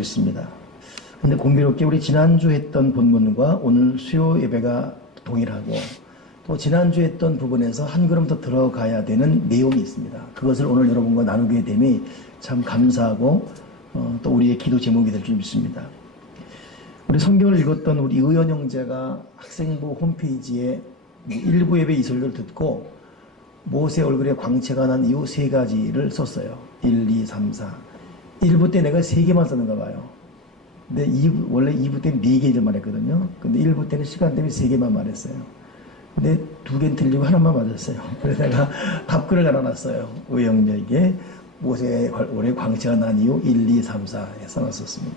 있습니다. 근데 공교롭게 우리 지난주 했던 본문과 오늘 수요 예배가 동일하고 또 지난주 했던 부분에서 한 걸음 더 들어가야 되는 내용이 있습니다. 그것을 오늘 여러분과 나누게 됨이 참 감사하고 또 우리의 기도 제목이 될 줄 믿습니다. 우리 성경을 읽었던 우리 의원 형제가 학생부 홈페이지에 일부 예배 이설을 듣고 모세 얼굴에 광채가 난 이유 세 가지를 썼어요. 1, 2, 3, 4. 1부 때 내가 3개만 썼는가 봐요. 근데 원래 2부 때는 4개를 말했거든요. 근데 1부 때는 시간 때문에 3개만 말했어요. 근데 2개는 틀리고 하나만 맞았어요. 그래서 내가 답글을 달아놨어요. 의형제에게 모세 얼굴에 광채가 난 이유 1, 2, 3, 4에 써놨었습니다.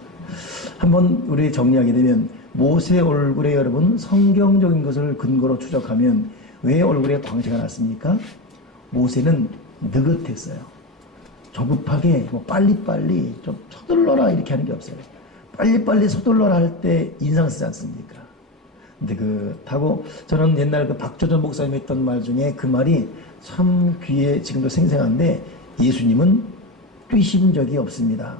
한번 우리 정리하게 되면 모세 얼굴에 여러분 성경적인 것을 근거로 추적하면 왜 얼굴에 광채가 났습니까? 모세는 느긋했어요. 조급하게 뭐 빨리빨리 좀 서둘러라 이렇게 하는 게 없어요. 빨리빨리 서둘러라 할 때 인상 쓰지 않습니까? 느긋하고 저는 옛날 그 박조전 목사님이 했던 말 중에 그 말이 참 귀에 지금도 생생한데 예수님은 뛰신 적이 없습니다.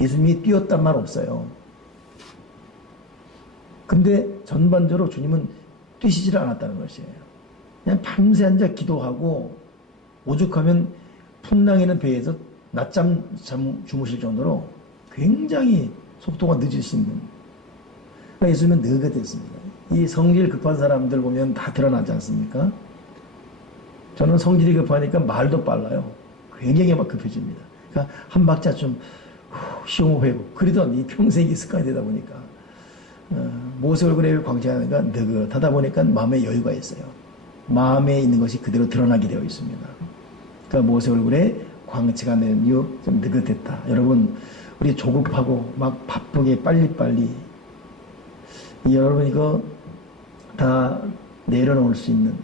예수님이 뛰었단 말 없어요. 근데 전반적으로 주님은 뛰시지를 않았다는 것이에요. 그냥 밤새 앉아 기도하고 오죽하면 풍랑이는 배에서 낮잠 주무실 정도로 굉장히 속도가 늦으신 분. 그러니까 예수님은 느긋했습니다. 이 성질 급한 사람들 보면 다 드러나지 않습니까? 저는 성질이 급하니까 말도 빨라요. 굉장히 막 급해집니다. 그러니까 한 박자 좀 시험해고 그러더니 평생이 습관이 되다 보니까 모세 얼굴에 광채가 나니까 느긋하다 보니까 마음에 여유가 있어요. 마음에 있는 것이 그대로 드러나게 되어 있습니다. 그러니까 모세 얼굴에 광채가 나는 이유 좀 느긋했다. 여러분 우리 조급하고 막 바쁘게 빨리빨리 여러분 이거 다 내려놓을 수 있는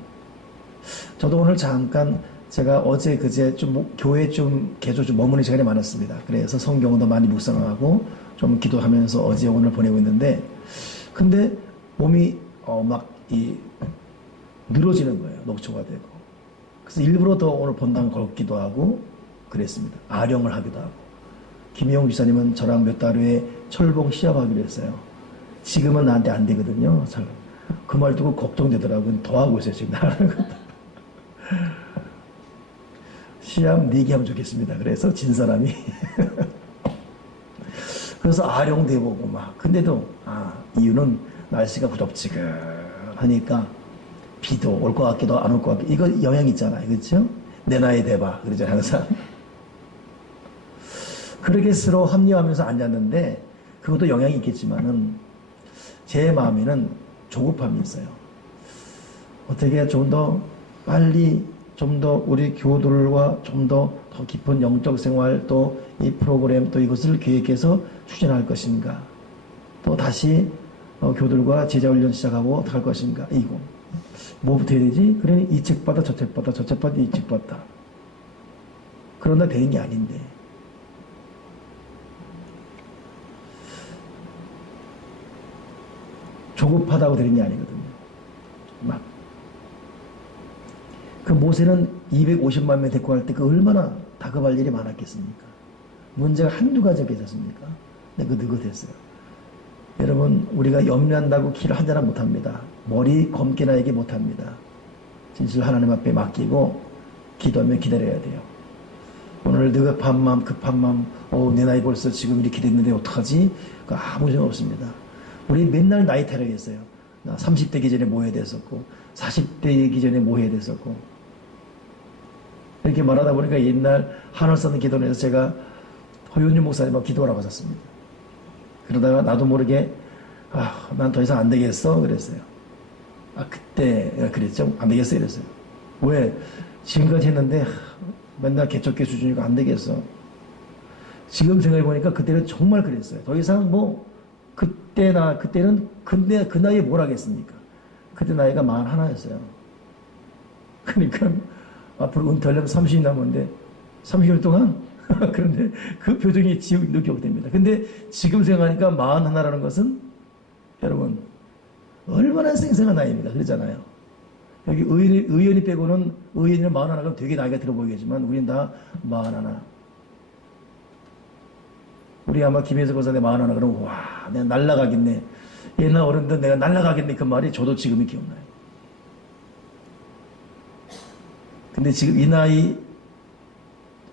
저도 오늘 잠깐 제가 어제 그제 좀 교회 좀 계속 좀 머무는 시간이 많았습니다. 그래서 성경도 많이 묵상하고 좀 기도하면서 어제 오늘 보내고 있는데 근데 몸이 막 늘어지는 거예요. 녹초가 되고. 그래서 일부러 더 오늘 본당 걷기도 하고 그랬습니다. 아령을 하기도 하고. 김희용 지사님은 저랑 몇 달 후에 철봉 시합하기로 했어요. 지금은 나한테 안 되거든요. 그 말 듣고 걱정되더라고요. 더 하고 있어요. 지금 나가는 것도. 시합 4개 하면 좋겠습니다. 그래서 진 사람이. 그래서 아령도 해보고 막. 근데도, 이유는 날씨가 구덥지근하니까 비도 올 것 같기도 안 올 것 같기도. 이거 영향 있잖아요. 그렇죠? 내 나이 대봐. 그러잖아요. 항상. 그렇게 서로 합리화하면서 앉았는데 그것도 영향이 있겠지만은 제 마음에는 조급함이 있어요. 어떻게 좀 더 빨리 좀 더 우리 교우들과 좀 더 깊은 영적 생활 또 이 프로그램 또 이것을 계획해서 추진할 것인가 또 다시 교들과 제자훈련 시작하고 어떻게 할 것인가 이거 뭐부터 해야 되지? 그러니 이 책 받아 저 책 받아 저 책 받아 이 책 받아 그런다 되는 게 아닌데 조급하다고 되는 게 아니거든요. 막 그 모세는 250만 명 데리고 갈 때 그 얼마나 다급할 일이 많았겠습니까? 문제가 한두 가지 괜찮습니까? 근데 그 느긋했어요. 여러분 우리가 염려한다고 길을 한자나 못합니다. 머리 검게 나에게 못합니다. 진실 하나님 앞에 맡기고 기도하면 기다려야 돼요. 오늘 느긋한 마음 급한 마음 내 나이 벌써 지금 이렇게 됐는데 어떡하지? 아무 생각 없습니다. 우리 맨날 나이 타령했어요. 나 30대기 전에 뭐 해야 됐었고 40대기 전에 뭐 해야 됐었고 이렇게 말하다 보니까 옛날 하늘산 기도원에서 제가 허윤주 목사님하고 기도하라고 하셨습니다. 그러다가 나도 모르게 난 더 이상 안 되겠어 그랬어요. 그때 그랬죠. 안 되겠어 이랬어요. 왜? 지금까지 했는데 맨날 개척교 수준이니까 안 되겠어. 지금 생각해보니까 그때는 정말 그랬어요. 더 이상 뭐 그때는 근데 그 나이에 뭘 하겠습니까? 그때 나이가 41였어요. 그러니까 앞으로 은퇴하려면 30이 남았는데 30년 동안 그런데 그 표정이 느껴집니다. 근데 지금 생각하니까 41라는 것은 여러분 얼마나 생생한 나이입니다. 그러잖아요. 여기 의원이 빼고는 의원이는 41 그러면 되게 나이가 들어 보이겠지만 우린 다 41. 우리 아마 김혜수 권사님 마흔 하나 그러면 와 내가 날라가겠네. 옛날 어른들 내가 날라가겠네 그 말이 저도 지금이 기억나요. 근데 지금 이 나이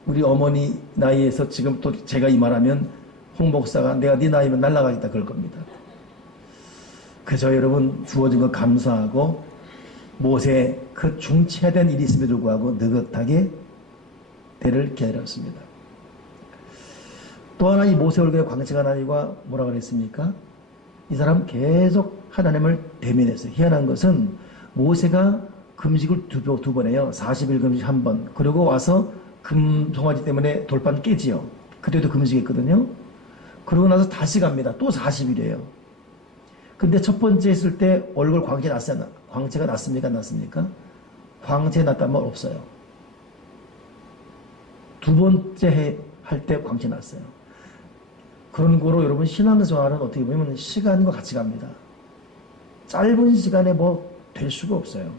우리 어머니 나이에서 지금 또 제가 이 말하면 홍 목사가 내가 네 나이면 날라가겠다 그럴 겁니다. 그래서 여러분 주어진 거 감사하고 모세 그 중체된 일이 있음에도 불구하고 느긋하게 때를 기다렸습니다. 또 하나 이 모세 얼굴에 광채가 나니까 뭐라 그랬습니까? 이 사람 계속 하나님을 대면했어요. 희한한 것은 모세가 금식을 두 번 해요. 40일 금식 한 번. 그리고 와서 금송아지 때문에 돌판 깨지요. 그때도 금식했거든요. 그러고 나서 다시 갑니다. 또 40일이에요. 근데 첫 번째 했을 때 얼굴 광채가 났습니까? 안 났습니까? 광채 났다면 없어요. 두 번째 할 때 광채 났어요. 그런 거로 여러분 신앙생활은 어떻게 보면 시간과 같이 갑니다. 짧은 시간에 뭐 될 수가 없어요.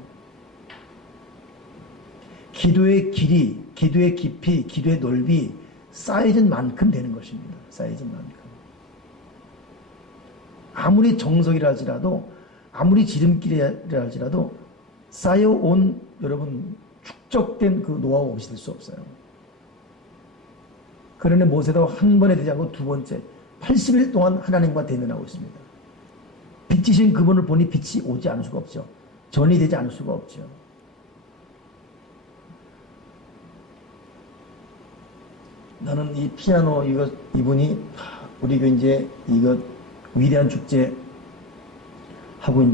기도의 길이, 기도의 깊이, 기도의 넓이 쌓여진 만큼 되는 것입니다. 쌓여진 만큼. 아무리 정석이라 할지라도 아무리 지름길이라 할지라도 쌓여온 여러분 축적된 그 노하우 없이 될 수 없어요. 그러니 모세도 한 번에 되지 않고 두 번째 80일 동안 하나님과 대면하고 있습니다. 빛이신 그분을 보니 빛이 오지 않을 수가 없죠. 전이 되지 않을 수가 없죠. 나는 이 피아노 이분이 우리 교회 이거 위대한 축제 하고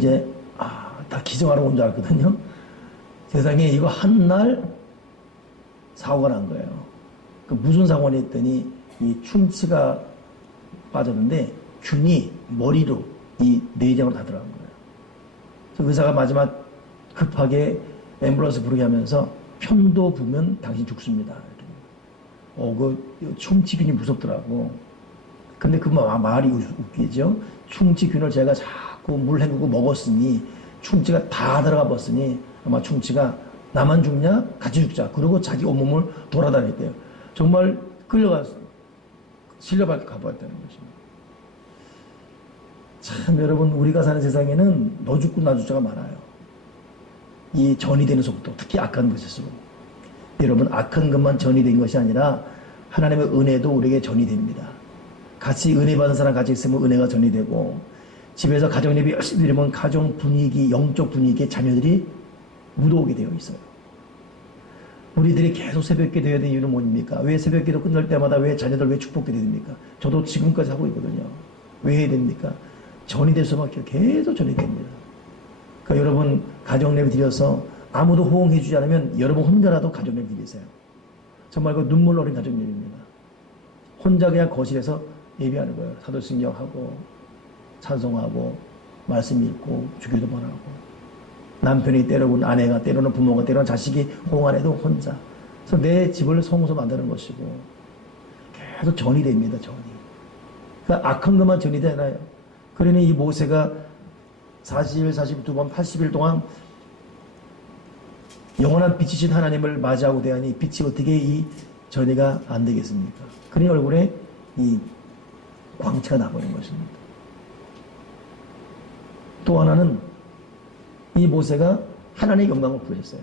다 기증하러 온 줄 알았거든요. 세상에 이거 한 날 사고가 난 거예요. 그 무슨 사고냐 했더니 이 충치가 빠졌는데 균이 머리로 이 내장으로 다 들어간 거예요. 그래서 의사가 마지막 급하게 앰뷸런스 부르게 하면서 편도 부면 당신 죽습니다. 그 충치균이 무섭더라고. 근데 그 말이 웃기죠. 충치균을 제가 자꾸 물 헹구고 먹었으니 충치가 다 들어가 버렸으니 아마 충치가 나만 죽냐? 같이 죽자. 그러고 자기 온몸을 돌아다녔대요. 정말 끌려가서 실려가 가버렸다는 것입니다. 참 여러분 우리가 사는 세상에는 너 죽고 나 죽자가 많아요. 이 전이 되는 속도, 특히 악한 것일수록. 여러분 악한 것만 전이 된 것이 아니라 하나님의 은혜도 우리에게 전이 됩니다. 같이 은혜 받은 사람 같이 있으면 은혜가 전이 되고 집에서 가정 예배 열심히 드리면 가정 분위기, 영적 분위기에 자녀들이 묻어오게 되어 있어요. 우리들이 계속 새벽기도 해야 되는 이유는 뭡니까? 왜 새벽기도 끝날 때마다 왜 자녀들 왜 축복기도 됩니까? 저도 지금까지 하고 있거든요. 왜 해야 됩니까? 전이 될 수밖에 계속 전이 됩니다. 그러니까 여러분 가정 예배 드려서 아무도 호응해 주지 않으면 여러분 혼자라도 가정 예배 드리세요. 정말 그 눈물 어린 가정 예배입니다. 혼자 그냥 거실에서 예배하는 거예요. 사도신경하고 찬송하고 말씀 읽고 주기도 번하고 남편이 때로는 아내가 때로는 부모가 때로는 자식이 호응 안 해도 혼자. 그래서 내 집을 성소 만드는 것이고 계속 전이 됩니다. 전이. 그러니까 악한 것만 전이 되나요? 그러니 이 모세가 40일, 42번, 80일 동안 영원한 빛이신 하나님을 맞이하고 대하니 빛이 어떻게 이 전이가 안 되겠습니까? 그러니 얼굴에 이 광채가 나버린 것입니다. 또 하나는 이 모세가 하나님의 영광을 구했어요.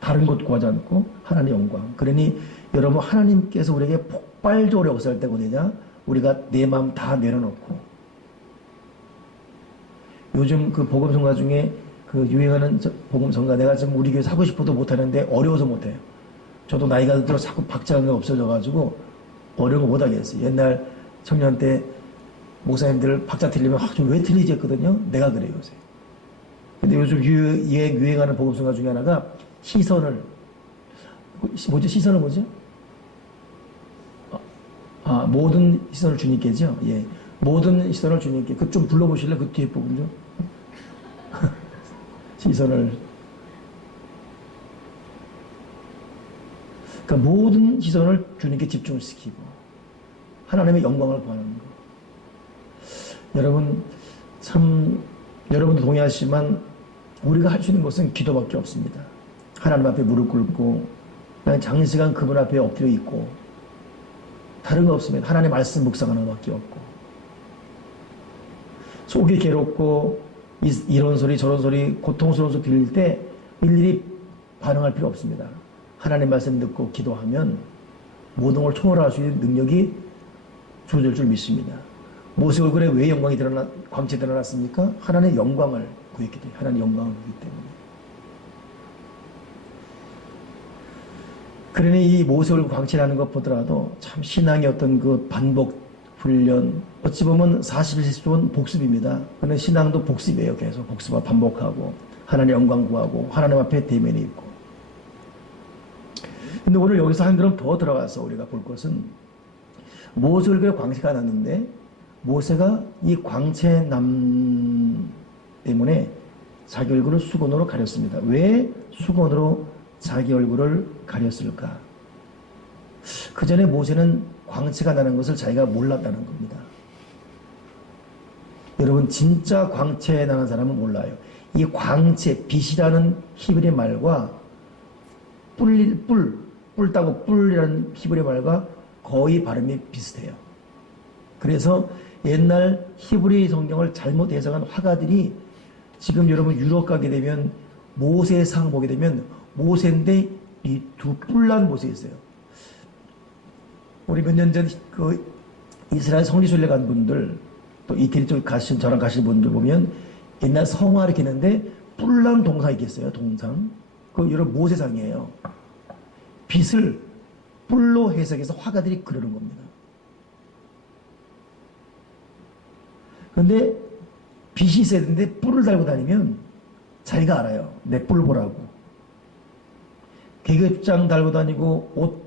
다른 것 구하지 않고 하나님의 영광. 그러니 여러분 하나님께서 우리에게 폭발적으로 역사할 때가 어디냐? 우리가 내 마음 다 내려놓고 요즘 그 복음성가 중에 그 유행하는 복음성가 내가 지금 우리 교회 사고 싶어도 못하는데 어려워서 못해요. 저도 나이가 들어 자꾸 박자가 없어져가지고 어려운 거 못하겠어요. 옛날 청년 때 목사님들 박자 틀리면 좀 왜 틀리지 했거든요. 내가 그래요 요새. 근데 요즘 유행하는 복음성가 중에 하나가 시선을 시선은 뭐죠? 모든 시선을 주님께죠. 예, 모든 시선을 주님께. 그 좀 불러보실래? 그 뒤에 부분 좀. 시선을. 그러니까 모든 시선을 주님께 집중시키고 하나님의 영광을 구하는 거. 여러분 참 여러분도 동의하시지만 우리가 할 수 있는 것은 기도밖에 없습니다. 하나님 앞에 무릎 꿇고 그냥 장시간 그분 앞에 엎드려 있고 다른 거 없으면 하나님의 말씀 묵상하는 것밖에 없고, 속이 괴롭고 이런 소리 저런 소리 고통스러운 소리 들릴 때 일일이 반응할 필요 없습니다. 하나님의 말씀 듣고 기도하면 모든 걸 초월할 수 있는 능력이 주어질 줄 믿습니다. 모세 얼굴에 왜 영광이 광채 드러났습니까? 하나님의 영광을 구했기 때문에, 하나님의 영광을 구했기 때문에. 그러니 이 모세 얼굴 광채라는 것 보더라도 참 신앙의 어떤 그 반복 훈련, 어찌 보면 41세紀은 복습입니다. 그런데 신앙도 복습이에요. 계속 복습과 반복하고 하나님의 영광 구하고 하나님 앞에 대면이 있고. 근데 오늘 여기서 한 걸음 더 들어가서 우리가 볼 것은 모세 얼굴에 광채가 났는데 모세가 이 광채남 때문에 자기 얼굴을 수건으로 가렸습니다. 왜 수건으로 자기 얼굴을 가렸을까? 그 전에 모세는 광채가 나는 것을 자기가 몰랐다는 겁니다. 여러분, 진짜 광채 나는 사람은 몰라요. 이 광채, 빛이라는 히브리 말과 뿔 따고 뿔이라는 히브리 말과 거의 발음이 비슷해요. 그래서 옛날 히브리 성경을 잘못 해석한 화가들이 지금 여러분 유럽 가게 되면 모세상 보게 되면 모세인데 이 두 뿔난 모세 있어요. 우리 몇 년 전 그 이스라엘 성지순례 간 분들, 또 이태리 쪽 가신 저랑 가신 분들 보면 옛날 성화 이렇게 했는데 뿔난 동상 있겠어요. 동상. 그 여러분 모세상이에요. 빛을 뿔로 해석해서 화가들이 그러는 겁니다. 그런데 빛이 있어야 되는데 뿔을 달고 다니면 자기가 알아요. 내 뿔 보라고. 계급장 달고 다니고 옷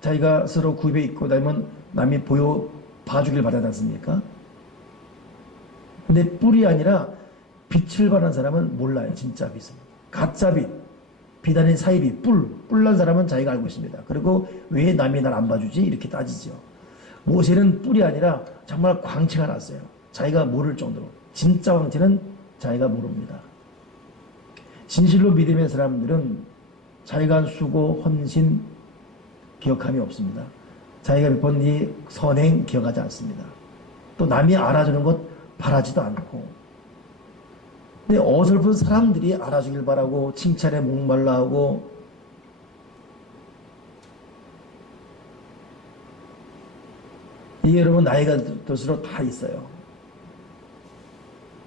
자기가 스스로 구입해 입고 다니면 남이 봐주길 바라지 않습니까? 근데 뿔이 아니라 빛을 바라는 사람은 몰라요. 진짜 빛은. 가짜 빛. 빛 아닌 사이빛. 뿔난 사람은 자기가 알고 있습니다. 그리고 왜 남이 날 안 봐주지? 이렇게 따지죠. 모세는 뿔이 아니라 정말 광채가 났어요. 자기가 모를 정도로. 진짜 광채는 자기가 모릅니다. 진실로 믿음의 사람들은 자기가 한 수고, 헌신, 기억함이 없습니다. 자기가 몇 번 이 선행 기억하지 않습니다. 또 남이 알아주는 것 바라지도 않고. 근데 어설픈 사람들이 알아주길 바라고 칭찬에 목말라 하고 이게 여러분 나이가 들수록 다 있어요.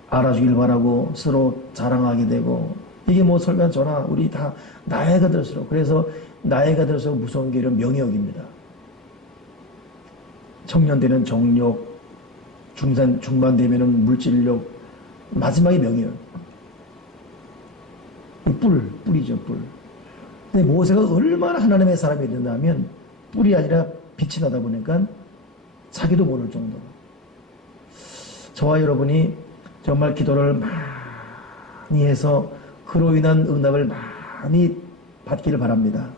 알아주길 바라고 서로 자랑하게 되고 이게 뭐 설마 저나 우리 다 나이가 들수록 그래서 나이가 들수록 무서운 게 이런 명예욕입니다. 청년 되면 정욕, 중반 되면은 물질욕, 마지막에 명예욕. 뿔이죠, 뿔. 근데 모세가 얼마나 하나님의 사람이 됐냐면 뿔이 아니라 빛이 나다 보니까 자기도 모를 정도로. 저와 여러분이 정말 기도를 많이 해서 그로 인한 응답을 많이 받기를 바랍니다.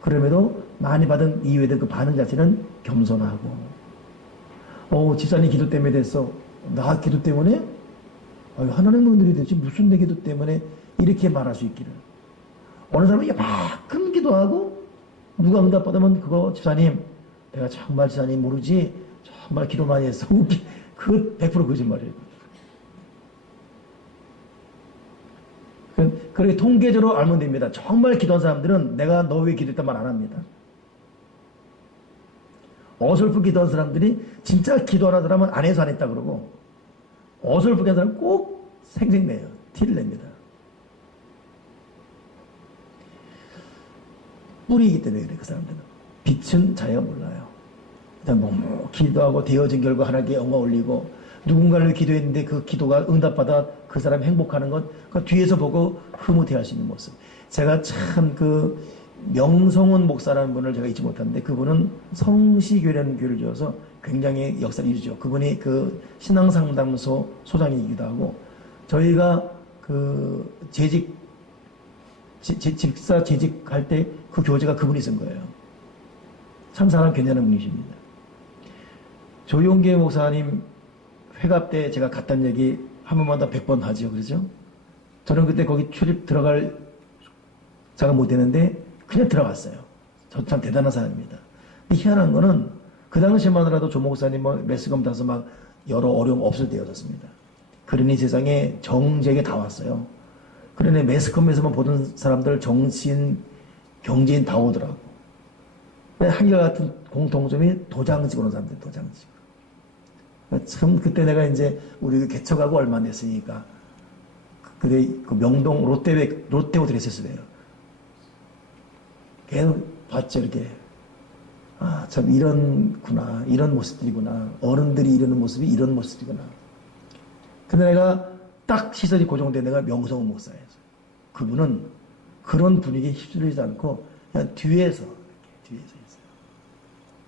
그럼에도 많이 받은 이후에 그 반응 자체는 겸손하고 집사님 기도 때문에 됐어. 나 기도 때문에? 하나님 은혜로 되지 무슨 내 기도 때문에 이렇게 말할 수 있기를. 어느 사람은 이만큼 기도하고 누가 응답 받으면 그거 집사님 내가 정말 집사님 모르지 정말 기도 많이 했어. 그거 100% 거짓말이에요. 그렇게 통계적으로 알면 됩니다. 정말 기도한 사람들은 내가 너 왜 기도했단 말 안 합니다. 어설프게 기도한 사람들이 진짜 기도하는 사람은 안 해서 안 했다 그러고 어설프게 한 사람은 꼭 생색내요. 티를 냅니다. 뿌리이기 때문에 그래 그 사람들은. 빛은 자기가 몰라요. 일단 뭐 기도하고 되어진 결과 하나님께 영광 올리고 누군가를 기도했는데 그 기도가 응답받아 그 사람이 행복하는 것, 그 뒤에서 보고 흐뭇해할 수 있는 모습. 제가 참 그 명성훈 목사라는 분을 제가 잊지 못하는데 그분은 성시교회라는 교회를 지어서 굉장히 역사를 이루죠. 그분이 그 신앙상담소 소장이기도 하고 저희가 그 집사 재직할 때 그 교재가 그분이 쓴 거예요. 참 사람 괜찮은 분이십니다. 조용계 목사님 회갑 때 제가 갔다는 얘기 한 번마다 100번 하죠. 그러죠? 저는 그때 거기 출입 들어갈 자가 못 되는데 그냥 들어갔어요. 저 참 대단한 사람입니다. 근데 희한한 거는 그 당시만 하더라도 조 목사님 매스컴 타서 막 여러 어려움 없을 때였었습니다. 그러니 세상에 정쟁이 다 왔어요. 그러니 매스컴에서만 보던 사람들 정치인, 경제인 다 오더라고. 한결같은 공통점이 도장 찍어놓은 사람들, 도장 찍어. 참, 그때 내가 이제 우리 개척하고 얼마 안 됐으니까, 그때 그 명동 롯데 호텔에 있었어요. 계속 봤죠, 이렇게. 아, 참, 이런구나. 이런 모습들이구나. 어른들이 이러는 모습이 이런 모습이구나. 근데 내가 딱 시선이 고정된 데가 명성훈 목사였어요. 그분은 그런 분위기에 휩쓸리지 않고 그냥 뒤에서 있어요.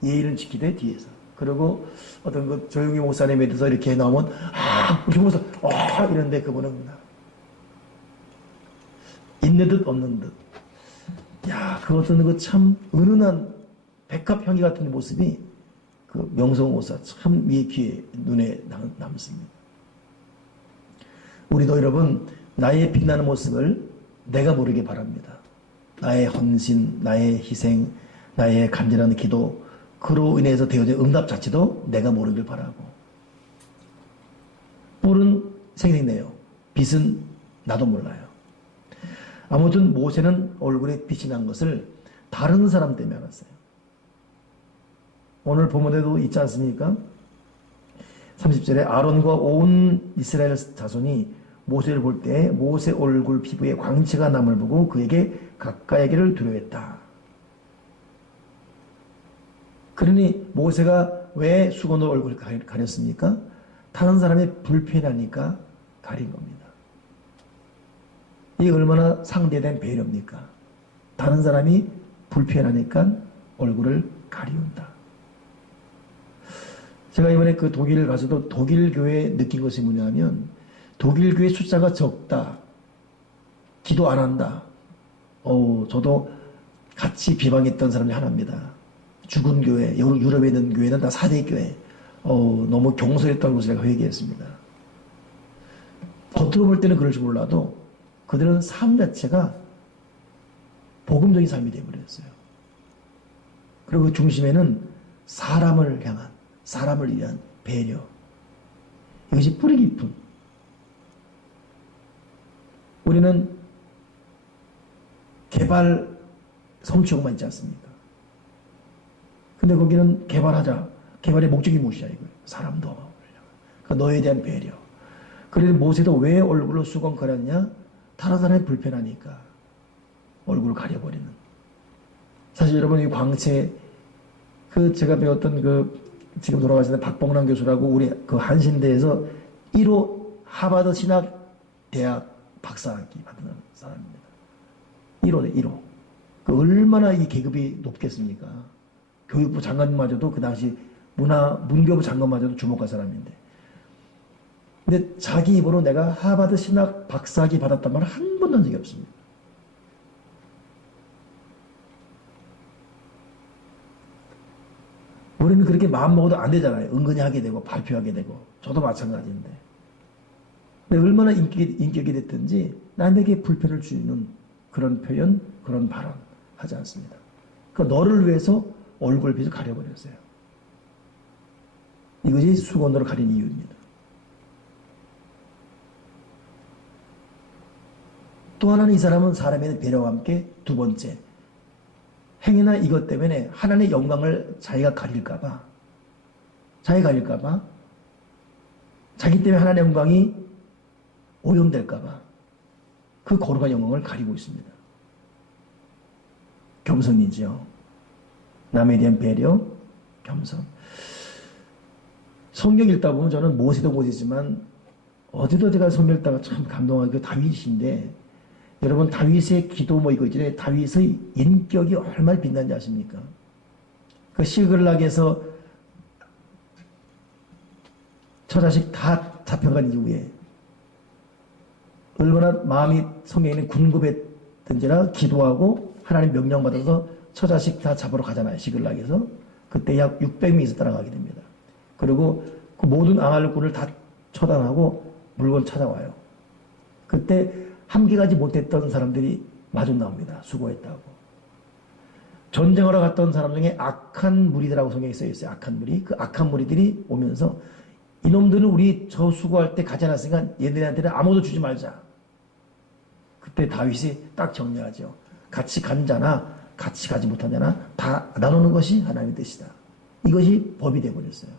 예의를 지키되 뒤에서. 그리고 어떤 그 조용히 목사님에 대해서 이렇게 나오면 이러면서 이런데 그분은 있는 듯 없는 듯. 야, 그 어떤 그 참 은은한 백합형이 같은 모습이 그 명성훈 목사 참 위에 귀에 눈에 남습니다. 우리도 여러분 나의 빛나는 모습을 내가 모르게 바랍니다. 나의 헌신, 나의 희생, 나의 간절한 기도, 그로 인해서 되어진 응답 자체도 내가 모르길 바라고. 뿔은 생생내요. 빛은 나도 몰라요. 아무튼 모세는 얼굴에 빛이 난 것을 다른 사람 때문에 알았어요. 오늘 본문에도 있지 않습니까? 30절에 아론과 온 이스라엘 자손이 모세를 볼 때 모세 얼굴 피부에 광채가 남을 보고 그에게 가까이하기를 두려워했다. 그러니 모세가 왜 수건으로 얼굴을 가렸습니까? 다른 사람이 불편하니까 가린 겁니다. 이게 얼마나 상대된 배려입니까? 다른 사람이 불편하니까 얼굴을 가리운다. 제가 이번에 그 독일을 가서도 독일 교회에 느낀 것이 뭐냐면 독일 교회 숫자가 적다. 기도 안 한다. 저도 같이 비방했던 사람 중 하나입니다. 죽은 교회, 유럽에 있는 교회는 다 4대 교회. 너무 경솔했던 것을 제가 회개했습니다. 겉으로 볼 때는 그럴지 몰라도 그들은 삶 자체가 복음적인 삶이 되어버렸어요. 그리고 그 중심에는 사람을 향한, 사람을 위한 배려. 이것이 뿌리 깊은. 우리는 개발 성취욕만 있지 않습니까? 근데 거기는 개발하자. 개발의 목적이 무엇이야 이거예요. 사람도. 그러니까 너에 대한 배려. 그래서 모세도 왜 얼굴로 수건 가렸냐? 다른 사람이 불편하니까 얼굴을 가려버리는. 사실 여러분 이 광채 제가 배웠던 지금 돌아가시는 박봉란 교수라고 우리 그 한신대에서 1호 하버드 신학대학 박사학위 받은 사람입니다. 1호대 1호. 얼마나 이 계급이 높겠습니까? 교육부 장관마저도 그 당시 문교부 장관마저도 주목할 사람인데. 근데 자기 입으로 내가 하버드 신학 박사학위 받았단 말을 한 번도 한 적이 없습니다. 우리는 그렇게 마음 먹어도 안 되잖아요. 은근히 하게 되고 발표하게 되고. 저도 마찬가지인데. 근데 얼마나 인격이 됐든지 남에게 불편을 주는 그런 표현, 그런 발언 하지 않습니다. 너를 위해서 얼굴 빛을 가려버렸어요. 이것이 수건으로 가린 이유입니다. 또 하나는 이 사람은 사람의 배려와 함께 두 번째, 행위나 이것 때문에 하나님의 영광을 자기가 가릴까봐, 자기 때문에 하나님의 영광이 오염될까봐 그 거룩한 영광을 가리고 있습니다. 겸손이죠. 남에 대한 배려, 겸손. 성경 읽다 보면 저는 모세도 모세지만 어제도 제가 성경 읽다가 참 감동한 그 다윗인데, 여러분 다윗의 기도 이거 있잖아요. 다윗의 인격이 얼마나 빛난지 아십니까? 그 시글락에서 처자식 다 잡혀간 이후에 얼마나 마음이 성경에는 군급했든지라 기도하고 하나님 명령받아서 처자식 다 잡으러 가잖아요. 시글락에서. 그때 약 600명이 서 따라가게 됩니다. 그리고 그 모든 아말렉군을 다 처단하고 물건 찾아와요. 그때 함께 가지 못했던 사람들이 마중 나옵니다. 수고했다고. 전쟁하러 갔던 사람 중에 악한 무리들하고 성경에 써 있어요. 악한 무리. 그 악한 무리들이 오면서 이놈들은 우리 저 수고할 때 가지 않았으니까 얘네한테는 아무도 주지 말자. 그때 다윗이 딱 정리하죠. 같이 간 자나 같이 가지 못한 자나 다 나누는 것이 하나님의 뜻이다. 이것이 법이 되어버렸어요.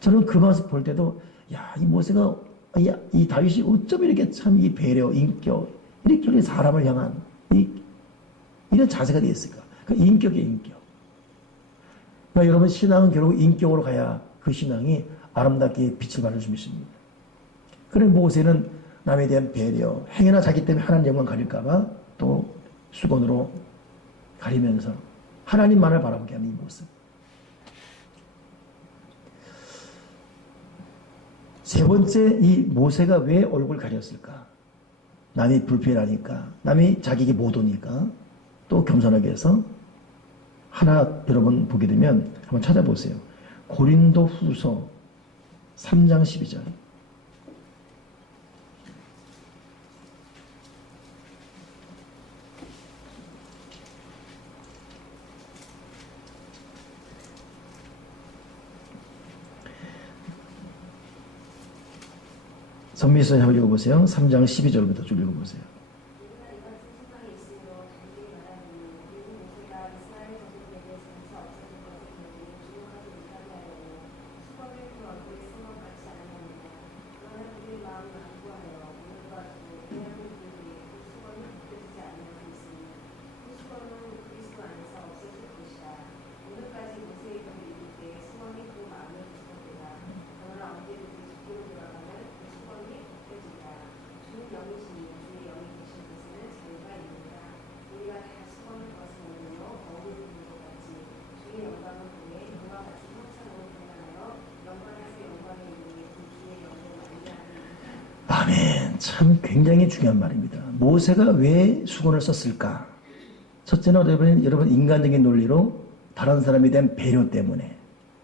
저는 그 모습 볼 때도 야, 이 모세가 이 다윗이 어쩜 이렇게 참 이 배려, 인격 이렇게 사람을 향한 이런 자세가 되어 있을까? 그 인격이에요, 인격. 그러니까 여러분 신앙은 결국 인격으로 가야 그 신앙이 아름답게 빛을 발할 수 있습니다. 그래 모세는 남에 대한 배려, 행여나 자기 때문에 하나님 영광 가릴까봐 또 수건으로 가리면서 하나님만을 바라보게 하는 이 모습. 세 번째, 이 모세가 왜 얼굴 가렸을까? 남이 불편하니까, 남이 자기에게 못 오니까, 또 겸손하게 해서 하나 여러분 보게 되면 한번 찾아보세요. 고린도 후서 3장 12절. 선미선 한번 읽어보세요. 3장 12절부터 쭉 읽어보세요. 아멘. 참 굉장히 중요한 말입니다. 모세가 왜 수건을 썼을까? 첫째는 여러분 인간적인 논리로 다른 사람에 대한 배려 때문에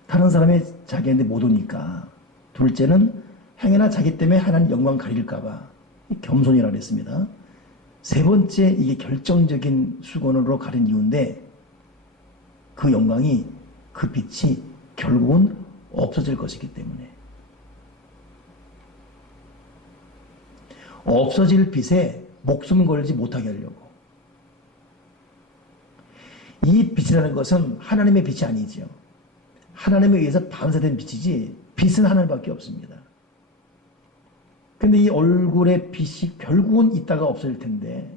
다른 사람이 자기한테 못 오니까. 둘째는 행여나 자기 때문에 하나님 영광 가릴까봐 겸손이라고 그랬습니다. 세 번째, 이게 결정적인 수건으로 가린 이유인데 그 영광이, 그 빛이 결국은 없어질 것이기 때문에. 없어질 빛에 목숨 걸지 못하게 하려고. 이 빛이라는 것은 하나님의 빛이 아니지요. 하나님에 의해서 반사된 빛이지 빛은 하나님밖에 없습니다. 근데 이 얼굴의 빛이 결국은 있다가 없어질 텐데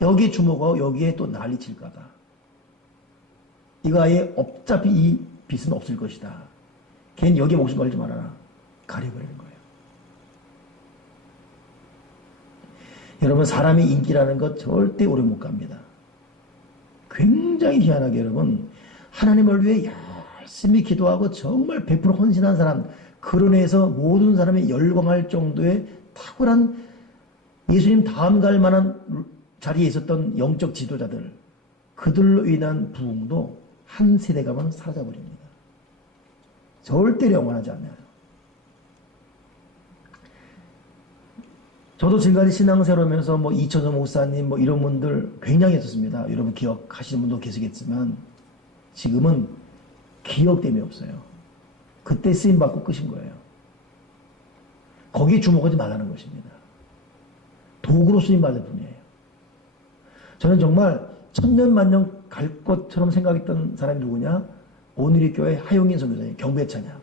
여기에 주목하고 여기에 또 난리칠까봐 이거 아예 어차피 이 빛은 없을 것이다. 걔는 여기에 목숨 걸지 말아라. 가려버리는 거예요. 여러분 사람의 인기라는 것 절대 오래 못 갑니다. 굉장히 희한하게 여러분 하나님을 위해 열심히 기도하고 정말 100% 헌신한 사람, 그런에서 모든 사람이 열광할 정도의 탁월한 예수님 다음 갈 만한 자리에 있었던 영적 지도자들, 그들로 인한 부흥도 한 세대 가면 사라져버립니다. 절대 영원하지 않아요. 저도 지금까지 신앙생활 하면서 이천호 목사님 이런 분들 굉장히 했었습니다. 여러분 기억하시는 분도 계시겠지만 지금은 기억됨이 없어요. 그때 쓰임받고 끝인 거예요. 거기에 주목하지 말라는 것입니다. 도구로 쓰임받을 뿐이에요. 저는 정말 천년만년 갈 것처럼 생각했던 사람이 누구냐? 오늘의 교회 하용인 선교사님, 경배찬양.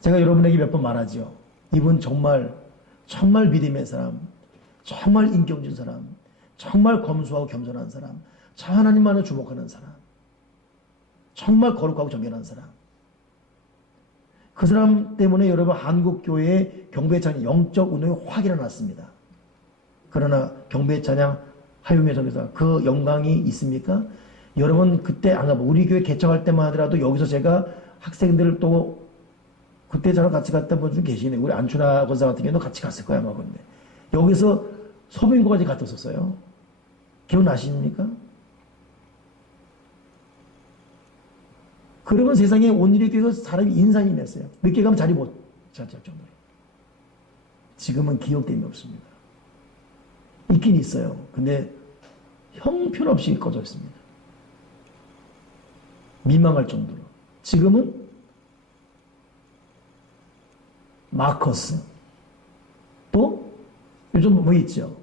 제가 여러분에게 몇 번 말하죠. 이분 정말 믿음의 사람, 정말 인격진 사람, 정말 검소하고 겸손한 사람, 저 하나님만을 주목하는 사람, 정말 거룩하고 정결한 사람. 그 사람 때문에 여러분 한국교회의 경배찬양 영적 운동이 확 일어났습니다. 그러나 경배찬양 하용의 선교사 그 영광이 있습니까? 여러분 그때 안 가고 우리 교회 개척할 때만 하더라도 여기서 제가 학생들 또 그때 저랑 같이 갔던 분 중 계시네. 우리 안춘하 권사 같은 경우도 같이 갔을 거야 아마. 근데 여기서 서빙고까지 갔었어요. 기억나십니까? 그러면 세상에 오늘의 교회가 사람이 인산이 됐어요. 늦게 가면 자리 못 찾을 정도로. 지금은 기억됨이 없습니다. 있긴 있어요. 근데 형편없이 꺼져 있습니다. 민망할 정도로. 지금은 마커스, 또 요즘 뭐 있죠?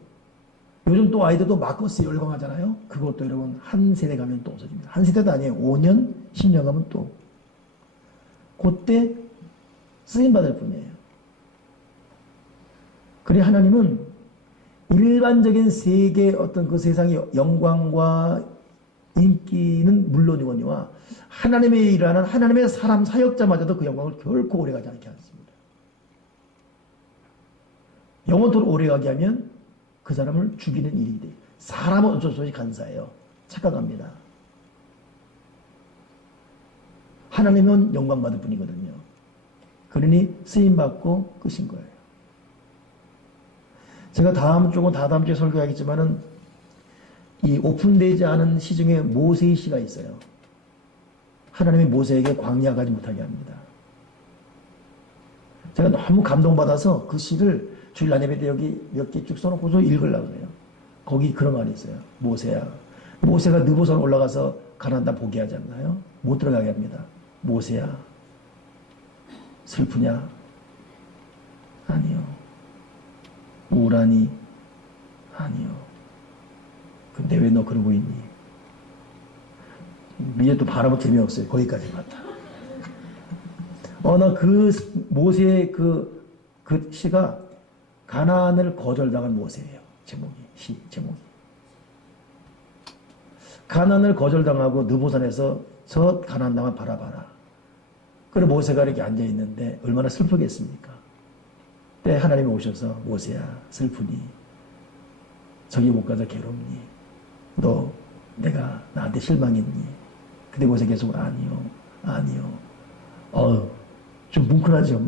요즘 또 아이들도 마커스 열광하잖아요. 그것도 여러분 한 세대 가면 또 없어집니다. 한 세대도 아니에요. 5년, 10년 가면 또 그때 쓰임받을 뿐이에요. 그래 하나님은 일반적인 세계 어떤 그 세상의 영광과 인기는 물론이거니와 하나님의 일을 하는 하나님의 사람 사역자마저도 그 영광을 결코 오래가지 않게 하십니다. 영원토록 오래가게 하면 그 사람을 죽이는 일이 돼요. 사람은 어쩔 수 없이 간사해요. 착각합니다. 하나님은 영광받을 뿐이거든요. 그러니 쓰임받고 끝인 거예요. 제가 다음 주에 설교하겠지만은 이 오픈되지 않은 시 중에 모세의 시가 있어요. 하나님이 모세에게 광야 가지 못하게 합니다. 제가 너무 감동받아서 그 시를 주일 나님에 여기 몇 개 쭉 써놓고서 읽으려고 해요. 거기 그런 말이 있어요. 모세야. 모세가 느보산 올라가서 가나안 땅 보게 하지 않나요? 못 들어가게 합니다. 모세야. 슬프냐? 아니요. 우울하니? 아니요. 근데 왜 너 그러고 있니? 이제 또 바라볼 재미없어요. 거기까지만. 나 그 모세의 그 시가 가나안을 거절당한 모세예요. 시 제목이. 가나안을 거절당하고 느보산에서 저 가나안 땅을 바라봐라. 그래 모세가 이렇게 앉아 있는데 얼마나 슬프겠습니까? 때 하나님이 오셔서 모세야 슬프니 저기 못 가서 괴롭니? 너 내가 나한테 실망했니? 근데 모세 계속 아니요. 좀 뭉클하죠.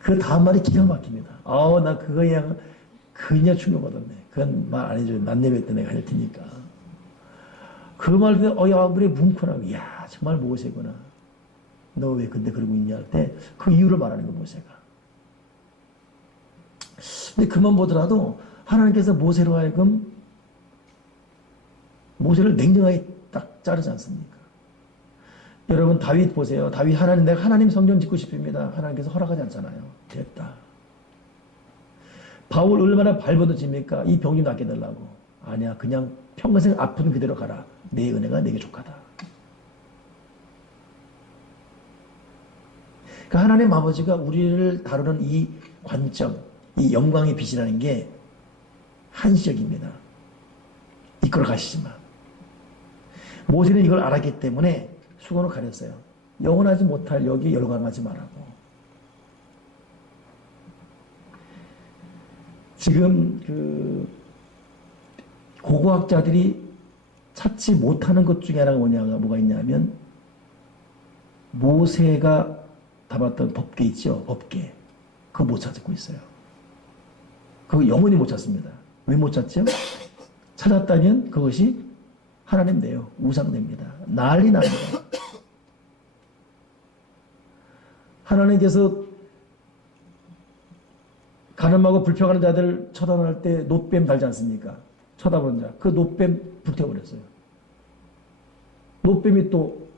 그 다음 말이 기가 막힙니다. 나 그냥 충격받았네. 그건 말 안 해줘요. 난 예배 때 내가 할 테니까. 그 말 듣고 아무리 뭉클하고 정말 모세구나. 너 왜 근데 그러고 있냐 할 때 그 이유를 말하는 거 모세가. 근데 그만 보더라도 하나님께서 모세로 하여금 모세를 냉정하게 딱 자르지 않습니까? 여러분 다윗 보세요. 다윗 내가 하나님 성전 짓고 싶습니다. 하나님께서 허락하지 않잖아요. 됐다. 바울 얼마나 발버둥칩니까? 이 병 좀 낫게 해달라고. 아니야. 그냥 평생 아픈 그대로 가라. 내 은혜가 내게 족하다. 그러니까 하나님 아버지가 우리를 다루는 이 관점, 이 영광의 빛이라는 게 한시적입니다. 이끌어 가시지만. 모세는 이걸 알았기 때문에 수건을 가렸어요. 영원하지 못할 여기에 열광하지 말라고. 지금 고고학자들이 찾지 못하는 것 중에 하나가 뭐가 있냐면 모세가 담았던 법궤 있죠. 법궤. 그거 못 찾고 있어요. 그거 영원히 못 찾습니다. 왜 못 찾죠? 찾았다면 그것이 하나님대요. 우상됩니다. 난리 납니다. 하나님께서 가늠하고 불평하는 자들 처단할 때 놋뱀 달지 않습니까? 쳐다보는 자. 그 놋뱀 불태워버렸어요. 놋뱀이 또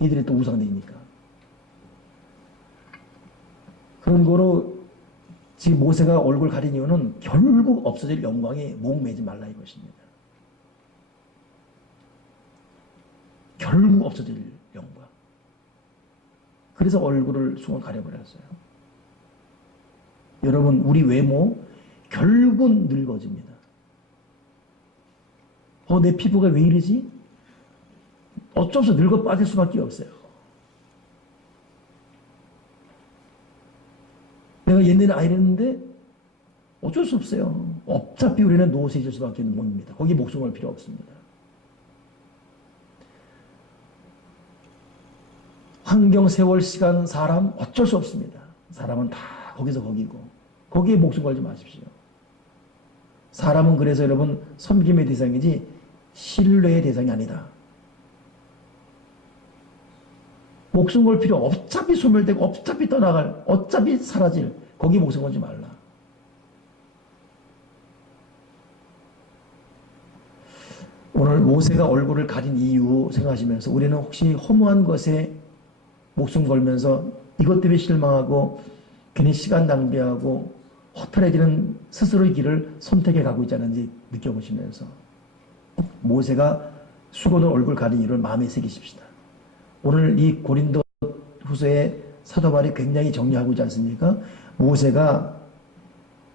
이들이 또 우상되니까. 그런 거로 지금 모세가 얼굴 가린 이유는 결국 없어질 영광에 목매지 말라 이것입니다. 결국 없어질 영광. 그래서 얼굴을 숭을 가려버렸어요. 여러분 우리 외모 결국 늙어집니다. 내 피부가 왜 이러지? 어쩔 수 없이 늙어 빠질 수밖에 없어요. 내가 옛날에 이랬는데 어쩔 수 없어요. 어차피 우리는 노쇠질 수밖에 없는 몸입니다. 거기 목숨 걸 필요 없습니다. 환경, 세월, 시간, 사람 어쩔 수 없습니다. 사람은 다 거기서 거기고 거기에 목숨 걸지 마십시오. 사람은 그래서 여러분 섬김의 대상이지 신뢰의 대상이 아니다. 목숨 걸 필요 어차피 소멸되고 어차피 떠나갈 어차피 사라질 거기 목숨 걸지 말라. 모세가 얼굴을 가린 이유 생각하시면서 우리는 혹시 허무한 것에 목숨 걸면서 이것 때문에 실망하고 괜히 시간 낭비하고 허탈해지는 스스로의 길을 선택해 가고 있지 않은지 느껴보시면서 모세가 수건으로 얼굴 가린 이유를 마음에 새기십시다. 오늘 이 고린도 후서의 사도 바울이 굉장히 정리하고 있지 않습니까? 모세가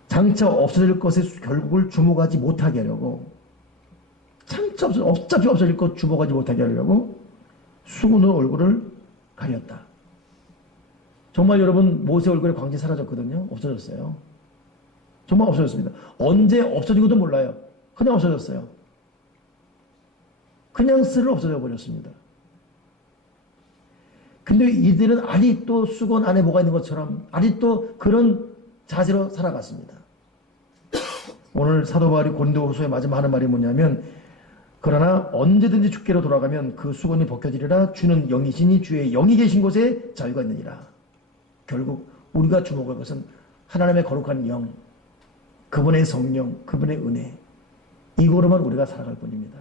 장차 없어질 것에 결국을 주목하지 못하게 하려고, 장차 어차피 없어질 것 주목하지 못하게 하려고 수건으로 얼굴을 가렸다. 정말 여러분, 모세 얼굴에 광채 사라졌거든요. 없어졌어요. 정말 없어졌습니다. 언제 없어진 것도 몰라요. 그냥 없어졌어요. 그냥 스르르 없어져 버렸습니다. 근데 이들은 아직도 수건 안에 뭐가 있는 것처럼 아직도 그런 자세로 살아갔습니다. 오늘 사도 바울이 고린도후서에 마지막 하는 말이 뭐냐면, 그러나 언제든지 주께로 돌아가면 그 수건이 벗겨지리라. 주는 영이시니 주의 영이 계신 곳에 자유가 있느니라. 결국 우리가 주목할 것은 하나님의 거룩한 영, 그분의 성령, 그분의 은혜, 이거로만 우리가 살아갈 뿐입니다.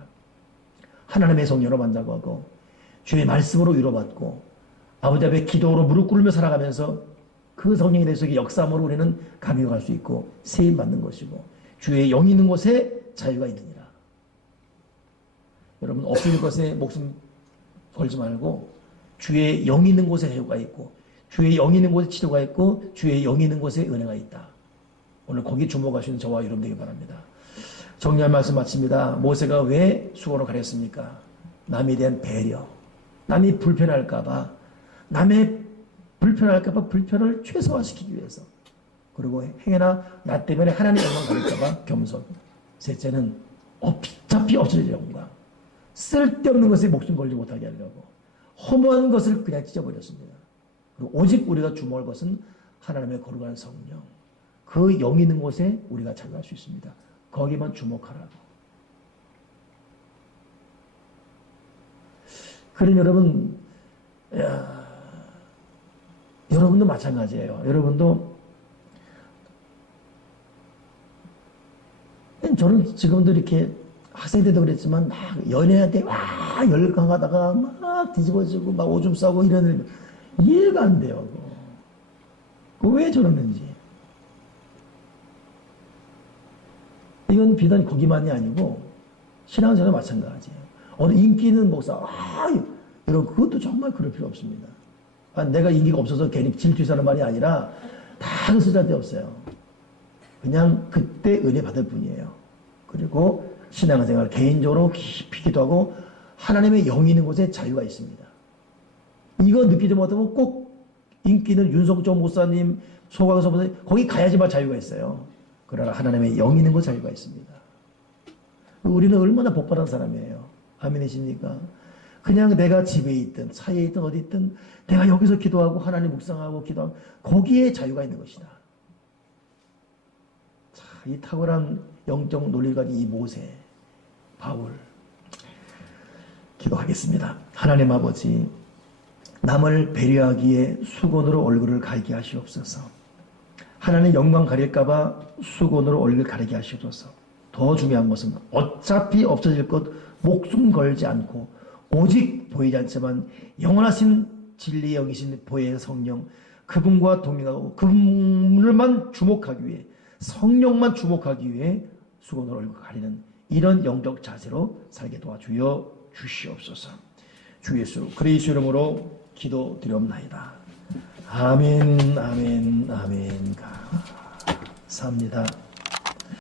하나님의 성령으로 만나고 하고 주의 말씀으로 위로받고 아버지 앞에 기도로 무릎 꿇으며 살아가면서 그 성령의 내 속에 역사함으로 우리는 감격할 수 있고 세임받는 것이고, 주의 영이 있는 곳에 자유가 있느니라. 여러분, 없어질 것에 목숨 걸지 말고 주의 영이 있는 곳에 자유가 있고, 주의 영이 있는 곳에 치료가 있고, 주의 영이 있는 곳에 은혜가 있다. 오늘 거기 주목하시는 저와 여러분 되기 바랍니다. 정리할 말씀 마칩니다. 모세가 왜 수건을 가렸습니까? 남에 대한 배려, 남이 불편할까봐, 남의 불편할까봐 불편을 최소화시키기 위해서, 그리고 행여나 나 때문에 하나님의 영광 가릴까봐 겸손. 셋째는 어차피 없어질 영광, 쓸데없는 것에 목숨 걸지 못하게 하려고 허무한 것을 그냥 찢어버렸습니다. 그리고 오직 우리가 주목할 것은 하나님의 거룩한 성령, 그 영 있는 곳에 우리가 자유할 수 있습니다. 거기만 주목하라고. 그럼 여러분, 여러분도 마찬가지예요. 여러분도, 저는 지금도 이렇게 학생 때도 그랬지만 막 연애할 때 막 열광하다가 막 뒤집어지고 막 오줌 싸고 이러는, 이해가 안 돼요. 그거 왜 저러는지. 이건 비단 거기만이 아니고 신앙생활도 마찬가지예요. 어느 인기 있는 목사, 여러분, 그것도 정말 그럴 필요 없습니다. 내가 인기가 없어서 괜히 질투하는 말이 아니라 다 쓸데없어요. 그냥 그때 은혜 받을 뿐이에요. 그리고 신앙생활 개인적으로 깊이 기도하고 하나님의 영이 있는 곳에 자유가 있습니다. 이거 느끼지 못하면 꼭 인기 있는 윤석정 목사님, 소강서 목사님 거기 가야지만 자유가 있어요. 그러나 하나님의 영이 있는 곳에 자유가 있습니다. 우리는 얼마나 복받은 사람이에요. 아멘이십니까? 그냥 내가 집에 있든 차에 있든 어디 있든 내가 여기서 기도하고 하나님 묵상하고 기도하고 거기에 자유가 있는 것이다. 자, 이 탁월한 영적 논리를 가진 이 모세, 바울, 기도하겠습니다. 하나님 아버지, 남을 배려하기에 수건으로 얼굴을 가리게 하시옵소서. 하나님 영광 가릴까봐 수건으로 얼굴 가리게 하시옵소서. 더 중요한 것은 어차피 없어질 것 목숨 걸지 않고 오직 보이지 않지만 영원하신 진리의 영이신 보혜의 성령, 그분과 동행하고 그분을만 주목하기 위해, 성령만 주목하기 위해 수건으로 얼굴 가리는 이런 영적 자세로 살게 도와주여 주시옵소서. 주 예수 그리스도 이름으로 기도드리옵나이다. 아멘, 아멘, 아멘. 감사합니다.